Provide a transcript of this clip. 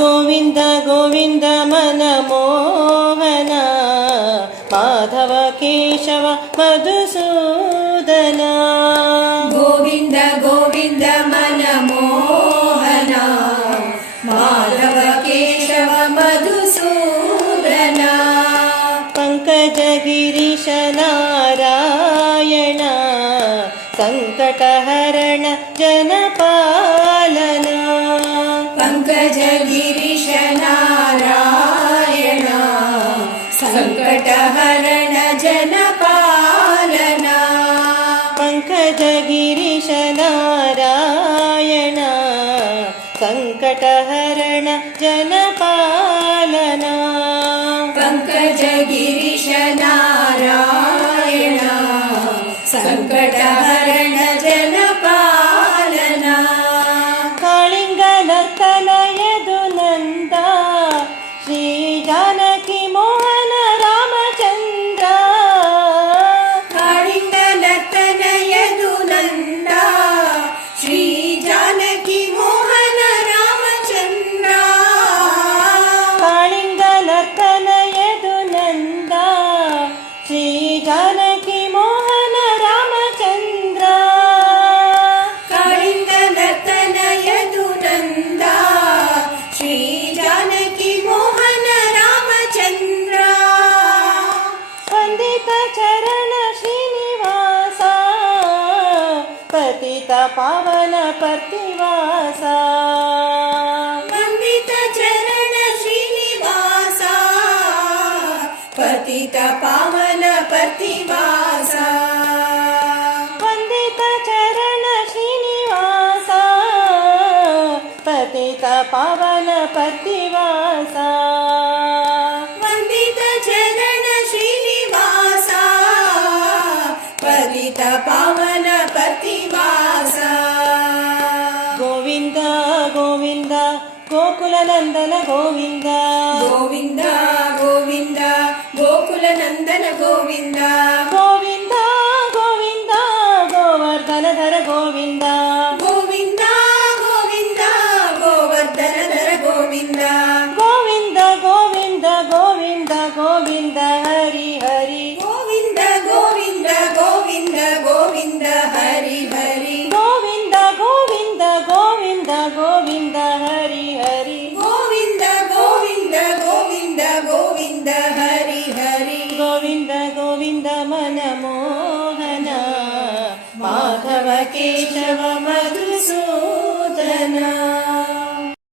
ಗೋವಿಂದ ಗೋವಿಂದ ಮನಮೋಹನ ಮಾಧವ ಕೇಶವ ಮಧುಸೂದನ. ಗೋವಿಂದ ಗೋವಿಂದ ಮನಮೋಹನ ಮಾಧವ ಕೇಶವ ಮಧುಸೂದನ. ಪಂಕಜ ಗಿರೀಶ ನಾರಾಯಣ ಸಂಕಟಹರಣ ಜನಪಾಲನ. ಪಂಕಜ ಗಿರೀಶ ನಾರಾಯಣ ಸಂಕಟಹರಣ ಜನಪಾಲನ. ಪಂಕಜ ಗಿರೀಶ ನಾರಾಯಣ ಸಂಕಟಹರಣ ಜನಪಾಲನ. ಪಂಕಜ ಗಿರೀಶ ನಾರಾಯಣ ಸಂಕಟಹರಣ ಜನಪಾಲನ. ಕಾಳಿಂಗ ನರ್ತನಯದು ನಂದ ಶ್ರೀ ಜಾನಕಿ ಮೋಹನ ರಾಮಚಂದ್ರ. ಕಾಳಿಂಗ ನರ್ತನಯದು ನಂದ ಶ್ರೀ ಜಾನಕಿ ಮೋಹನ ರಾಮಚಂದ್ರ. ಕಾಳಿಂಗ ನರ್ತನಯದು ನಂದ ಶ್ರೀ ಜಾನಕಿ ಮೋಹನ ರಾಮಚಂದ್ರ. ಕಾಳಿಂಗ ನರ್ತನಯದು ನಂದ ಶ್ರೀ ಜಾನಕಿ ಮೋಹನ ರಾಮಚಂದ್ರ. ವಂದಿತ ಚರಣ ಶ್ರೀನಿವಾಸ ಪತಿತ ಪಾವನ ಪರ್ತಿವಾಸ. ವಂದಿತ ಚರಣ ಶ್ರೀನಿವಾಸ ಪತಿತ ಪಾವನ ಪತಿವಾಸ. ವಂದಿತ ಚರಣ ಶ್ರೀನಿವಾಸ ಪತಿತ ಪಾವನ ಪರ್ತಿವಾಸ. ವಂದಿತ ಚರಣ ಶ್ರೀನಿವಾಸ ಪತಿತ ಪಾವನ ಪತಿವಾಸ. ಗೋವಿಂದ ಗೋವಿಂದ ಗೋಕುಲ ನಂದನ ಗೋವಿಂದ. ಗೋವಿಂದ ಗೋವಿಂದ ಗೋಕುಲ ನಂದನ ಗೋವಿಂದ. ಗೋವಿಂದ ಗೋವಿಂದ ಗೋವರ್ಧನಧರ ಗೋವಿಂದ. ಗೋವಿಂದ ಗೋವಿಂದ ಗೋವರ್ಧನಧರ ಗೋವಿಂದ. ಗೋವಿಂದ ಗೋವಿಂದ ಗೋವಿಂದ ಗೋವಿಂದ ಹರಿ ಹರಿ. ಗೋವಿಂದ ಗೋವಿಂದ ಗೋವಿಂದ ಗೋವಿಂದ ಹರಿ ಹರಿ. ಗೋವಿಂದ ಗೋವಿಂದ ಗೋವಿಂದ ಗೋವಿಂದ ಹರಿ ಹರಿ. ಗೋವಿಂದ ಗೋವಿಂದ ಗೋವಿಂದ ಗೋವಿಂದ ಹರಿ ಹರಿ. ಗೋವಿಂದ ಗೋವಿಂದ ಮನಮೋಹನ ಮಾಧವ ಕೇಶವ ಮಧುಸೂದನ.